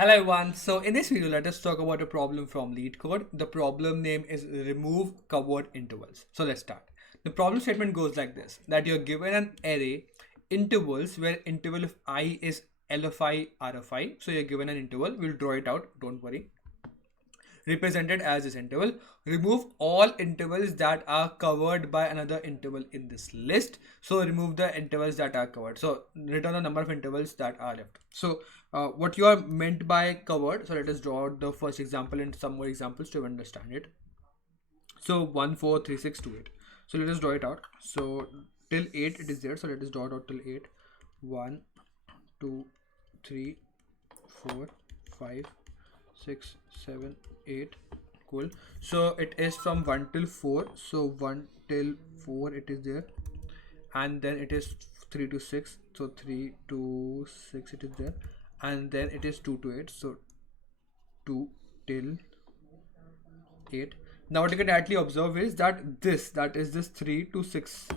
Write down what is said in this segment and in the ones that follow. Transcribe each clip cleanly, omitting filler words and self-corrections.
Hello everyone. So in this video, let us talk about a problem from LeetCode. The problem name is remove covered intervals. So let's start. The problem statement goes like this: that you're given an array intervals where interval of I is L of I, R of I. So you're given an interval. We'll draw it out. Don't worry. Represented as this interval. Remove all intervals that are covered by another interval in this list. So remove the intervals that are covered. So return the number of intervals that are left. So what you are meant by covered. So let us draw out the first example and some more examples to understand it. So 1, 4, 3, 6, 2, 8. So let us draw it out. So till 8 it is there. So let us draw it out till 8. 1, 2, 3, 4, 5, 6, 7, 8. Cool. So it is from 1 till 4. So 1 till 4 it is there. And then it is 3 to 6. So 3 to 6 it is there. And then it is 2 to 8. So 2 till 8. Now what you can actually observe is that this 3 to 6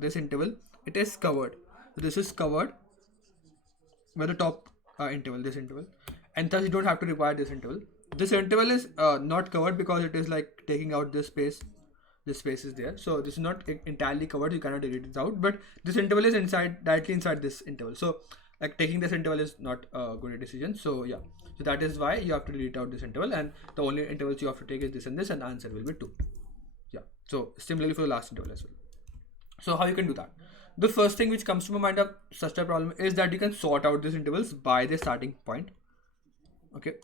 this interval, it is covered. So this is covered by the top interval, this interval, and thus you don't have to require this interval. This interval is not covered because it is like taking out this space. This space is there, so this is not entirely covered. You cannot delete it out, but this interval is directly inside this interval. So like taking this interval is not a good decision. So yeah, so that is why you have to delete out this interval, and the only intervals you have to take is this and this, and the answer will be 2. Yeah. So similarly for the last interval as well. So how you can do that? The first thing which comes to my mind of such a problem is that you can sort out these intervals by the starting point. Okay,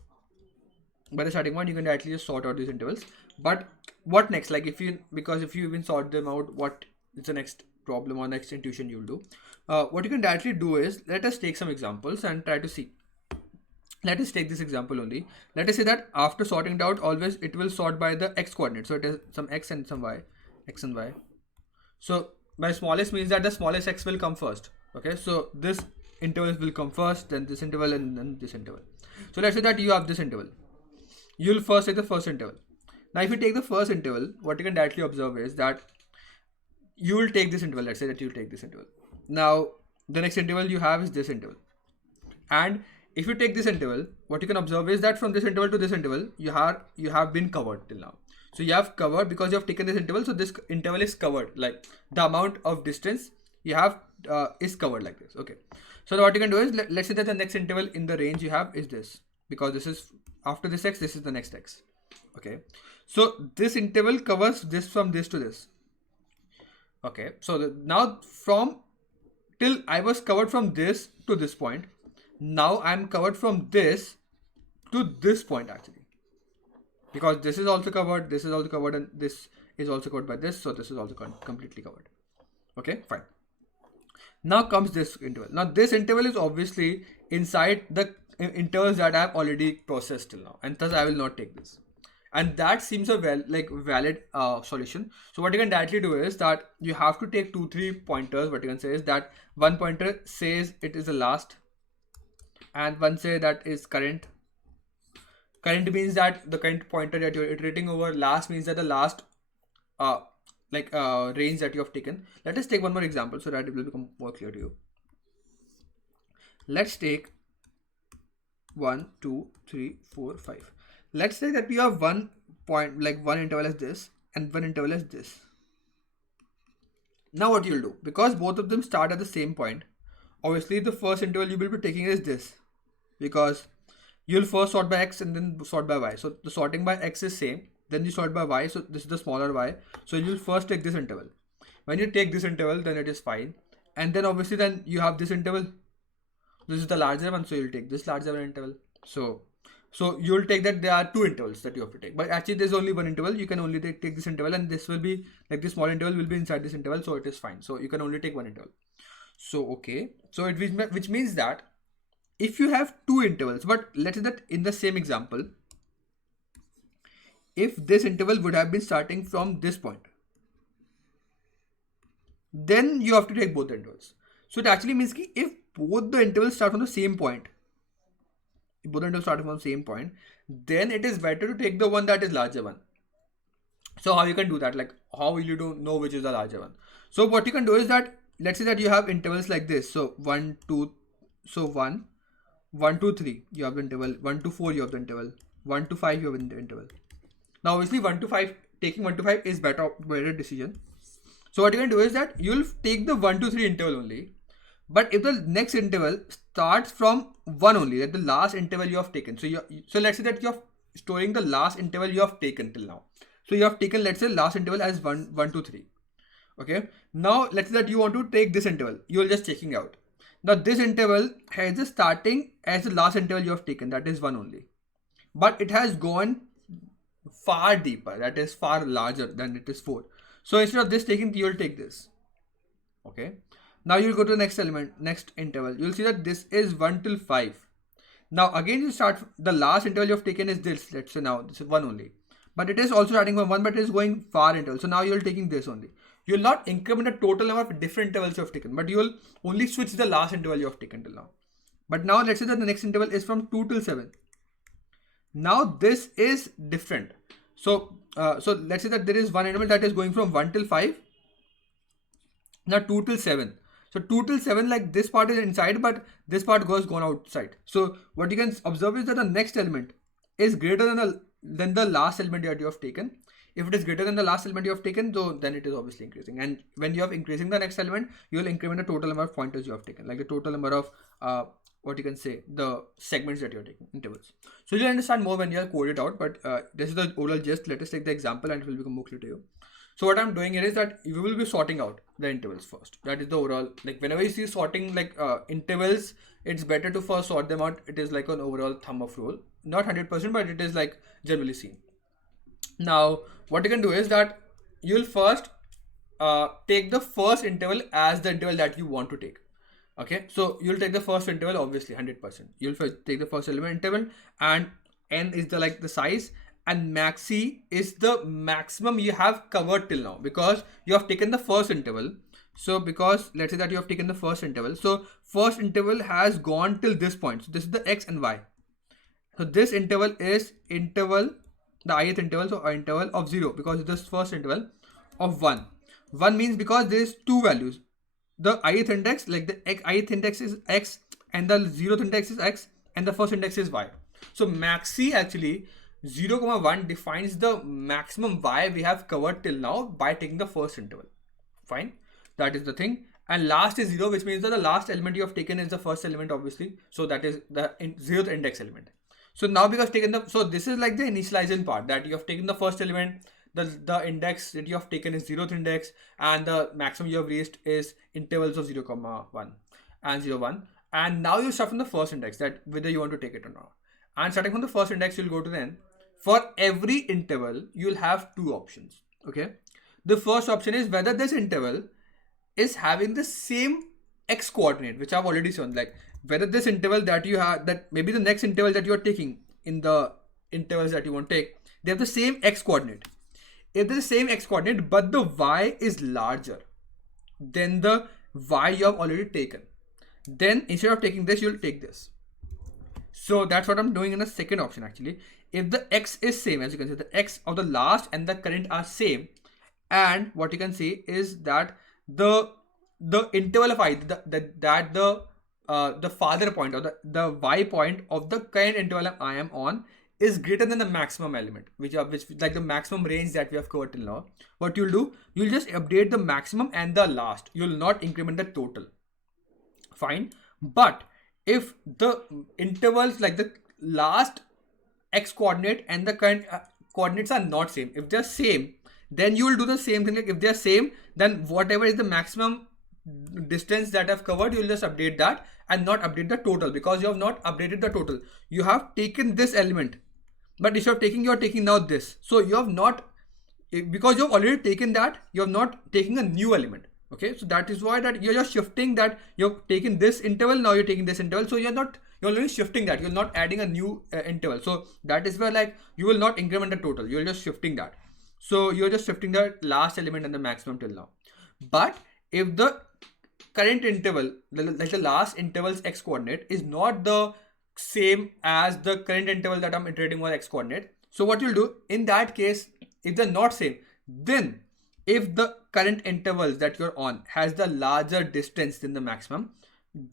by the starting point you can actually just sort out these intervals. But what next? Like if you even sort them out, what is the next problem or next intuition you'll do? What you can directly do is, let us take some examples and try to see. Let us take this example only. Let us say that after sorting it out, always it will sort by the x coordinate. So it is some x and some y, x and y. So by smallest means that the smallest x will come first. Okay, so this interval will come first, then this interval, and then this interval. So let's say that you have this interval. You'll first take the first interval. Now if you take the first interval, what you can directly observe is that you will take this interval. Let's say that you'll take this interval. Now the next interval you have is this interval. And if you take this interval, what you can observe is that from this interval to this interval, you have been covered till now. So you have covered because you have taken this interval. So this interval is covered, like the amount of distance you have is covered like this. Okay. So what you can do is, let's say that the next interval in the range you have is this, because this is after this x, this is the next x. Okay. So this interval covers this from this to this. Okay. So now from till I was covered from this to this point. Now I'm covered from this to this point actually, because this is also covered, this is also covered, and this is also covered by this. So this is also completely covered. Okay, fine. Now comes this interval. Now this interval is obviously inside the intervals that I have already processed till now, and thus I will not take this. And that seems a valid solution. So what you can directly do is that you have to take 2-3 pointers. What you can say is that one pointer says it is the last, and one say that is current. Current means that the current pointer that you're iterating over. Last means that the last range that you have taken. Let us take one more example so that it will become more clear to you. Let's take 1, 2, 3, 4, 5. Let's say that we have one point, like one interval as this and one interval as this. Now what you'll do, because both of them start at the same point, obviously the first interval you will be taking is this, because you'll first sort by x and then sort by y. So the sorting by x is same, then you sort by y. So this is the smaller y. So you'll first take this interval. When you take this interval, then it is fine. And then obviously then you have this interval. This is the larger one, so you'll take this larger one interval. So you'll take that there are 2 intervals that you have to take, but actually there's only one interval. You can only take this interval, and this will be like this small interval will be inside this interval, so it is fine. So you can only take one interval. So okay, so which means that if you have 2 intervals, but let's say that in the same example, if this interval would have been starting from this point, then you have to take both the intervals. So it actually means that if both the intervals start from the same point, then it is better to take the one that is larger one. So how you can do that? Like how will you know which is the larger one? So what you can do is that, let's say that you have intervals like this. So 1, 2, so 1, 1 to 3 you have the interval, 1 to 4 you have the interval, 1 to 5 you have the interval. Now obviously 1 to 5, taking 1 to 5 is better decision. So what you can do is that you'll take the 1 to 3 interval only. But if the next interval starts from 1 only, like the last interval you have taken. So let's say that you're storing the last interval you have taken till now. So you have taken, let's say, last interval as 1 to 3. Okay. Now let's say that you want to take this interval. You're just checking out. Now this interval has the starting as the last interval you have taken, that is 1 only. But it has gone far deeper, that is far larger than it is 4. So instead of this taking, you'll take this. Okay. Now you'll go to the next element, next interval. You'll see that this is 1 till 5. Now again you start, the last interval you have taken is this. Let's say now this is 1 only. But it is also starting from 1, but it is going far interval. So now you're taking this only. You'll not increment the total number of different intervals you have taken, but you will only switch the last interval you have taken till now. But now let's say that the next interval is from 2 till 7. Now this is different. So let's say that there is one interval that is going from 1 till 5. Now 2 till 7. So 2 till 7, like this part is inside, but this part gone outside. So what you can observe is that the next element is greater than the last element that you have taken. If it is greater than the last element you have taken, so then it is obviously increasing. And when you have increasing the next element, you will increment the total number of pointers you have taken, like the total number of what you can say, the segments that you're taking, intervals. So you'll understand more when you have coded it out, but this is the overall gist. Let us take the example and it will become more clear to you. So what I'm doing here is that we will be sorting out the intervals first. That is the overall, like whenever you see sorting like intervals, it's better to first sort them out. It is like an overall thumb of rule, not 100%, but it is like generally seen. Now what you can do is that you'll first take the first interval as the interval that you want to take. Okay, so you'll take the first interval, obviously 100%. You'll first take the first element interval, and n is the like the size, and maxi is the maximum you have covered till now, because you have taken the first interval. So because let's say that you have taken the first interval, so first interval has gone till this point. So this is the x and y. So this interval is interval, the ith interval, so interval of 0, because this first interval of 1. 1 means because there is two values. The ith index, like the ith index is x, and the 0th index is x, and the first index is y. So maxi actually 0, 1 defines the maximum y we have covered till now by taking the first interval. Fine, that is the thing. And last is 0, which means that the last element you have taken is the first element, obviously. So that is the 0th index element. So now because taken the, so this is like the initialization part, that you have taken the first element, the index that you have taken is 0th index, and the maximum you have reached is intervals of 0, 1 and 0, 1. And now you start from the first index, that whether you want to take it or not. And starting from the first index, you'll go to the n. For every interval, you'll have two options. Okay. The first option is whether this interval is having the same x coordinate, which I've already shown, like whether this interval that you have, that maybe the next interval that you are taking in the intervals that you want to take, they have the same x coordinate. If there's the same x coordinate, but the y is larger than the y you have already taken, then instead of taking this, you'll take this. So that's what I'm doing in the second option actually. If the x is same, as you can see, the x of the last and the current are same, and what you can see is that the interval of I, the farther point, or the y point of the current interval I am on is greater than the maximum element, which like the maximum range that we have covered till now. What you'll do, you'll just update the maximum and the last. You'll not increment the total. Fine. But if the intervals, like the last x coordinate and the current coordinates are not same, if they're same, then you will do the same thing. Like if they're same, then whatever is the maximum distance that I've covered, you'll just update that and not update the total, because you have not updated the total. You have taken this element, but instead of taking, you are taking now this. So you have not, because you have already taken that, you have not taken a new element. Okay, so that is why that you're just shifting that. You've taken this interval, now you're taking this interval. So you're only shifting that. You're not adding a new interval. So that is where like you will not increment the total. You're just shifting that. So you're just shifting the last element and the maximum till now. But if the current interval, like the last interval's x coordinate is not the same as the current interval that I'm iterating on x coordinate. So what you'll do in that case, if they're not same, then if the current intervals that you're on has the larger distance than the maximum,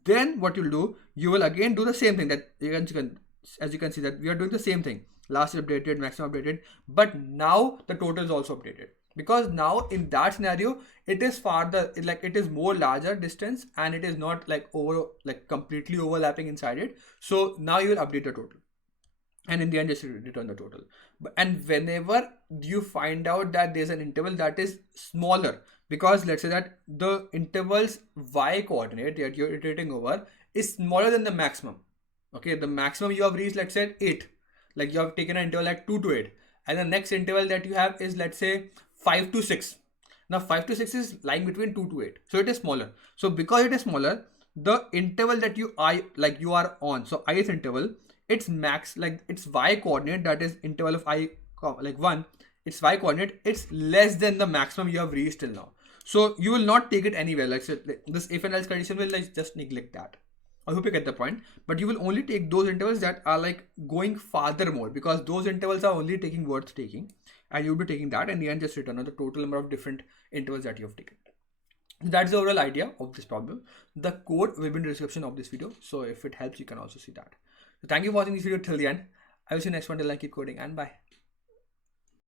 Then what you'll do, you will again do the same thing that as you can see that we are doing the same thing. Last year updated, maximum updated, but now the total is also updated, because now in that scenario it is farther, like it is more larger distance and it is not like completely overlapping inside it. So now you will update the total, and in the end just return the total. And whenever you find out that there's an interval that is smaller, because let's say that the interval's y coordinate that you're iterating over is smaller than the maximum. Okay, the maximum you have reached, let's say 8, like you have taken an interval like 2 to 8, and the next interval that you have is, let's say, 5 to 6. Now 5 to 6 is lying between 2 to 8, so it is smaller. So because it is smaller, the interval that you are on, so ith interval, its max, like its y coordinate, that is interval of I like 1, its y coordinate, it's less than the maximum you have reached till now. So you will not take it anywhere. Like, so this if and else condition will like just neglect that. I hope you get the point. But you will only take those intervals that are like going farther more, because those intervals are only taking worth taking, and you'll be taking that, and in the end just return on the total number of different intervals that you have taken. That's the overall idea of this problem. The code will be in the description of this video, so if it helps, you can also see that. So thank you for watching this video till the end. I will see you next one. Till then, keep coding, and bye.